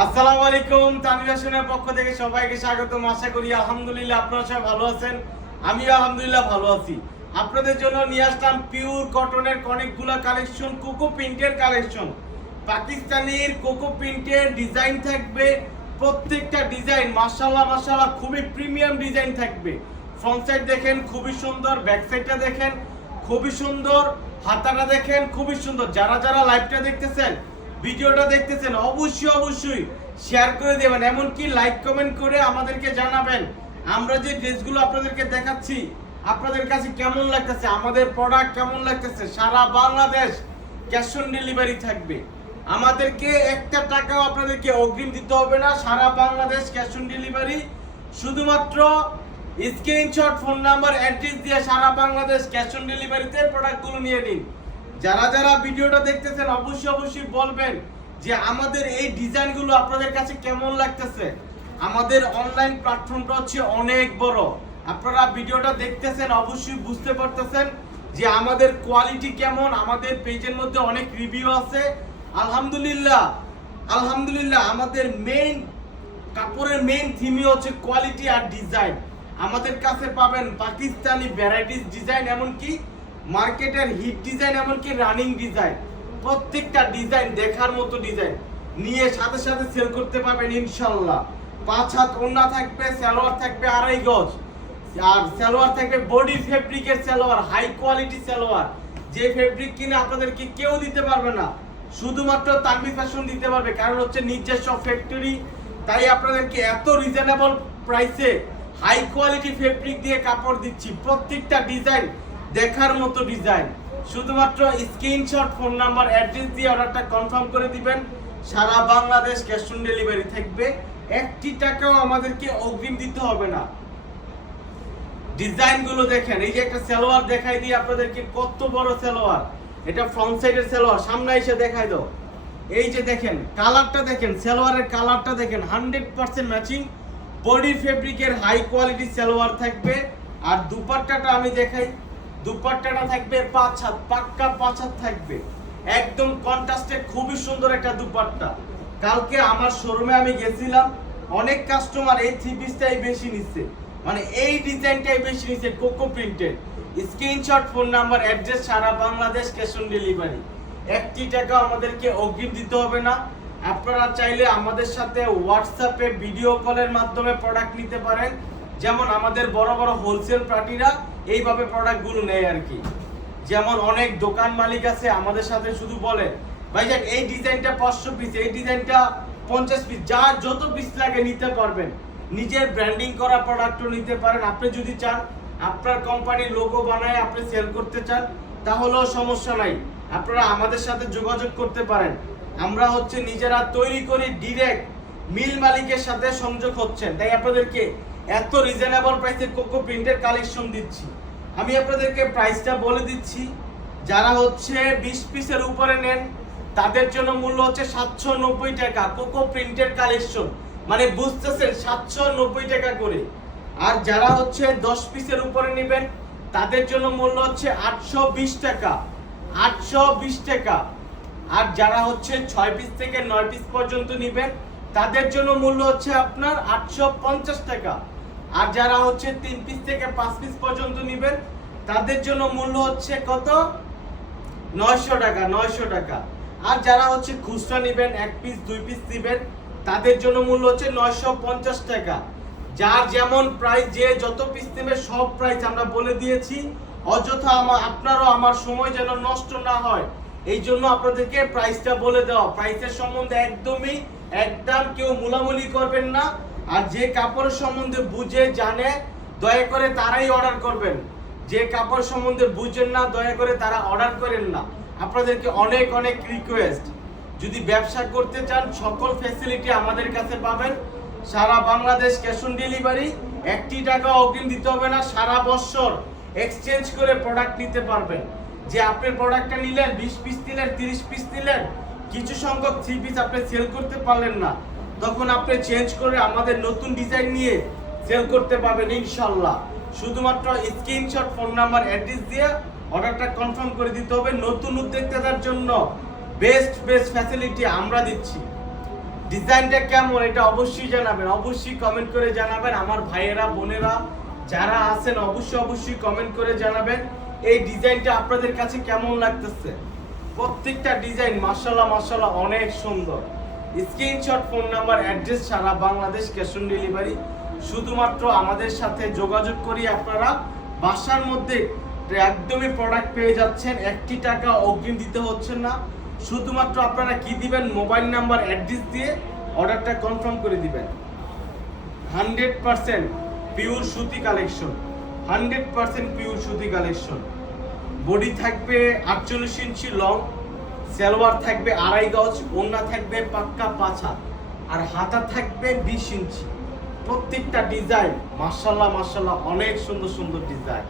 আসসালামু আলাইকুম, তানভীর ফ্যাশনের পক্ষ থেকে সবাইকে স্বাগতম। আশা করি আলহামদুলিল্লাহ আপনারা সবাই ভালো আছেন। আমি আলহামদুলিল্লাহ ভালো আছি। আপনাদের জন্য নিয়ে আসলাম পিওর কটনের অনেকগুলো কালেকশন, কোকো প্রিন্টের কালেকশন। পাকিস্তানের কোকো প্রিন্টের ডিজাইন থাকবে, প্রত্যেকটা ডিজাইন মাশাআল্লাহ মাশাআল্লাহ খুবই প্রিমিয়াম ডিজাইন থাকবে। ফ্রন্ট সাইড দেখেন খুবই সুন্দর, ব্যাক সাইডটা দেখেন খুবই সুন্দর, হাতাটা দেখেন খুবই সুন্দর। যারা যারা লাইভটা দেখতেছেন, ভিডিওটা দেখতেছেন, অবশ্যই শেয়ার করে দেবেন, এমনকি লাইক কমেন্ট করে আমাদেরকে জানাবেন আমরা যে ড্রেসগুলো আপনাদেরকে দেখাচ্ছি আপনাদের কাছে কেমন লাগতেছে, আমাদের প্রোডাক্ট কেমন লাগতেছে। সারা বাংলাদেশ ক্যাশ অন ডেলিভারি থাকবে, আমাদেরকে একটা টাকাও আপনাদেরকে অগ্রিম দিতে হবে না। সারা বাংলাদেশ ক্যাশ অন ডেলিভারি, শুধুমাত্র স্ক্রিনশট, ফোন নাম্বার, অ্যাড্রেস দিয়ে সারা বাংলাদেশ ক্যাশ অন ডেলিভারিতে প্রোডাক্টগুলো নিয়ে নিন। যারা যারা ভিডিওটা দেখতেছেন অবশ্যই বলবেন যে আমাদের এই ডিজাইনগুলো আপনাদের কাছে কেমন লাগতেছে। আমাদের অনলাইন প্ল্যাটফর্মটা হচ্ছে অনেক বড়, আপনারা ভিডিওটা দেখতেছেন অবশ্যই বুঝতে পারতেছেন যে আমাদের কোয়ালিটি কেমন। আমাদের পেজের মধ্যে অনেক রিভিউ আছে, আলহামদুলিল্লাহ আমাদের মেইন কাপড়ের মেইন থিমই হচ্ছে কোয়ালিটি আর ডিজাইন। আমাদের কাছে পাবেন পাকিস্তানি ভ্যারাইটিস ডিজাইন, এমনকি মার্কেটের হিট ডিজাইন, এমনকি রানিং ডিজাইন। প্রত্যেকটা ডিজাইন দেখার মতো ডিজাইন নিয়ে সাথে সাথে সেল করতে পারবেন ইনশাল্লাহ। 5 হাত ওড়না থাকবে, সালোয়ার থাকবে 2.5 গজ, আর সালোয়ার থাকবে বডি ফেব্রিকের সালোয়ার, হাই কোয়ালিটি সালোয়ার। যে ফেব্রিক কিনে আপনাদেরকে কেউ দিতে পারবে না, শুধুমাত্র তানভীর ফ্যাশন দিতে পারবে, কারণ হচ্ছে নিজস্ব ফ্যাক্টরি। তাই আপনাদেরকে এত রিজনেবল প্রাইসে হাই কোয়ালিটি ফেব্রিক দিয়ে কাপড় দিচ্ছি। প্রত্যেকটা ডিজাইন দেখার মতো ডিজাইন। শুধুমাত্র স্ক্রিনশট, ফোন নাম্বার, অ্যাড্রেস দিয়ে অর্ডারটা কনফার্ম করে দিবেন। সারা বাংলাদেশ ক্যাশ অন ডেলিভারি থাকবে, 1 টাকাও আমাদেরকে অগ্রিম দিতে হবে না। ডিজাইনগুলো দেখেন, এই যে একটা সালোয়ার দেখাই দিই আপনাদেরকে, কত বড় সালোয়ার। এটা ফ্রন্ট সাইডের সালোয়ার, সামনে এসে দেখাই দাও। এই যে দেখেন কালারটা দেখেন, সালোয়ারের কালারটা দেখেন, 100% ম্যাচিং বডি ফেব্রিকের হাই কোয়ালিটি সালোয়ার থাকবে। আর দুপাট্টাটা আমি দেখাই, দুপাট্টাটা থাকবে 5 হাত, পাক্কা 5 হাত থাকবে, একদম কন্ট্রাস্টে খুবই সুন্দর একটা দুপাট্টা। কালকে আমার শোরুমে আমি গেছিলাম, অনেক কাস্টমার এই থ্রি পিসটাই বেশি নিচ্ছে, মানে এই ডিজাইনটাই বেশি নিচ্ছে কোকো printed. Screenshot, phone number, address, সারা বাংলাদেশ ক্যাশ অন ডেলিভারি। 1 টাকা আমাদেরকে অগ্রিম দিতে হবে না। আপনারা চাইলে আমাদের সাথে হোয়াটসঅ্যাপে ভিডিও কলের মাধ্যমে প্রোডাক্ট নিতে পারেন, যেমন আমাদের বড় বড় হোলসেল পার্টিরা এইভাবে প্রোডাক্টগুলো নেয় আর কি। যেমন অনেক দোকান মালিক আছে আমাদের সাথে শুধু বলে ভাইজান এই ডিজাইনটা 500 পিস, এই ডিজাইনটা 50 পিস, যার যত পিস লাগে নিতে পারবেন। নিজের ব্র্যান্ডিং করা প্রোডাক্টও নিতে পারেন। আপনি যদি চান আপনার কোম্পানির লোগো বানায় আপনি সেল করতে চান, তাহলেও সমস্যা নাই, আপনারা আমাদের সাথে যোগাযোগ করতে পারেন। আমরা হচ্ছে নিজেরা তৈরি করি, ডিরেক্ট মিল মালিকের সাথে সংযোগ হচ্ছেন, তাই আপনাদেরকে এত রিজনেবল প্রাইসে কোকো প্রিন্টের কালেকশন দিচ্ছি। আমি আপনাদেরকে প্রাইসটা বলে দিচ্ছি, যারা হচ্ছে 20 পিসের উপরে নেন তাদের জন্য মূল্য হচ্ছে 790 টাকা কোকো প্রিন্টের কালেকশন, মানে বুঝতেছেন 790 টাকা করে। আর যারা হচ্ছে 10 পিসের উপরে নেবেন তাদের জন্য মূল্য হচ্ছে 820 টাকা, 820 টাকা। আর যারা হচ্ছে 6 পিস থেকে 9 পিস পর্যন্ত নেবেন তাদের জন্য মূল্য হচ্ছে আপনার 850 টাকা। আর যারা হচ্ছে 3 পিস থেকে 5 পিস পর্যন্ত নেবেন তাদের জন্য মূল্য হচ্ছে কত, 900 টাকা, 900 টাকা। আর যারা হচ্ছে খুচরা নেবেন, 1 পিস 2 পিস নেবেন, তাদের জন্য মূল্য হচ্ছে 950 টাকা। যার যেমন প্রাইস, যে যত পিস নেবে সব প্রাইস আমরা বলে দিয়েছি। অযথা আপনারও আমার সময় যেন নষ্ট না হয়, এই জন্য আপনাদেরকে প্রাইসটা বলে দেওয়া। প্রাইসের সম্বন্ধে একদম কেউ মুলামুলি করবেন না। আর যে কাপড়ের সম্বন্ধে বুঝে জানে দয়া করে তারাই অর্ডার করবেন, যে কাপড় সম্বন্ধে বুঝেন না দয়া করে তারা অর্ডার করেন না। আপনাদেরকে অনেক রিকোয়েস্ট, যদি ব্যবসা করতে চান সকল ফ্যাসিলিটি আমাদের কাছে পাবেন। সারা বাংলাদেশ ক্যাশ অন ডেলিভারি, 1 টাকা অগ্রিম দিতে হবে না। সারা বছর এক্সচেঞ্জ করে প্রোডাক্ট নিতে পারবেন। যে আপনি প্রোডাক্টটা নিলেন, 20 পিস নিলেন, 30 পিস নিলেন, কিছু সংখ্যক 3 পিস আপনি সেল করতে পারলেন না, তখন আপনি চেঞ্জ করে আমাদের নতুন ডিজাইন নিয়ে সেল করতে পারবেন ইনশাল্লাহ। শুধুমাত্র স্ক্রিনশট, ফোন নাম্বার, অ্যাড্রেস দিয়ে অর্ডারটা কনফার্ম করে দিতে হবে। নতুন উদ্যোক্তাদের জন্য বেস্ট ফ্যাসিলিটি আমরা দিচ্ছি। ডিজাইনটা কেমন এটা অবশ্যই জানাবেন, অবশ্যই কমেন্ট করে জানাবেন। আমার ভাইয়েরা বোনেরা যারা আছেন অবশ্যই কমেন্ট করে জানাবেন এই ডিজাইনটা আপনাদের কাছে কেমন লাগতেছে। প্রত্যেকটা ডিজাইন মাশাআল্লাহ অনেক সুন্দর। স্ক্রিনশট, ফোন নাম্বার, অ্যাড্রেস সারা বাংলাদেশ, ক্যাশ অন ডেলিভারি। শুধুমাত্র আমাদের সাথে যোগাযোগ করি আপনারা বাসার মধ্যে একদমই প্রোডাক্ট পেয়ে যাচ্ছেন, 1 টাকা অগ্রিম দিতে হচ্ছে না। শুধুমাত্র আপনারা কি দিবেন, মোবাইল নাম্বার অ্যাড্রেস দিয়ে অর্ডারটা কনফার্ম করে দিবেন। 100% পিওর সুতি কালেকশন, 100% পিওর সুতি কালেকশন। বডি থাকবে 48 ইঞ্চি লং, সালোয়ার থাকবে 2.5 গজ, ওড়না থাকবে পাক্কা 5 হাত, আর হাতা থাকবে 20 ইঞ্চি। প্রত্যেকটা ডিজাইন মাশাআল্লাহ অনেক সুন্দর ডিজাইন।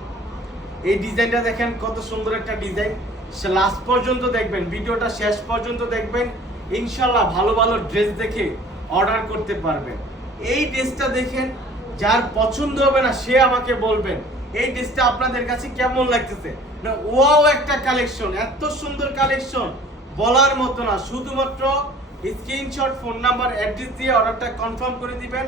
এই ডিজাইনটা দেখেন কত সুন্দর একটা ডিজাইন। লাস্ট পর্যন্ত দেখবেন, ভিডিওটা শেষ পর্যন্ত দেখবেন, ইনশাআল্লাহ ভালো ড্রেস দেখে অর্ডার করতে পারবেন। এই ড্রেসটা দেখেন, যার পছন্দ হবে না সে আমাকে বলবেন এই ড্রেসটা আপনাদের কাছে কেমন লাগতেছে। না ওয়াও একটা কালেকশন, এত সুন্দর কালেকশন বলার মতো না। শুধুমাত্র স্ক্রিনশট, ফোন নাম্বার, অ্যাড্রেস দিয়ে অর্ডারটা কনফার্ম করে দিবেন।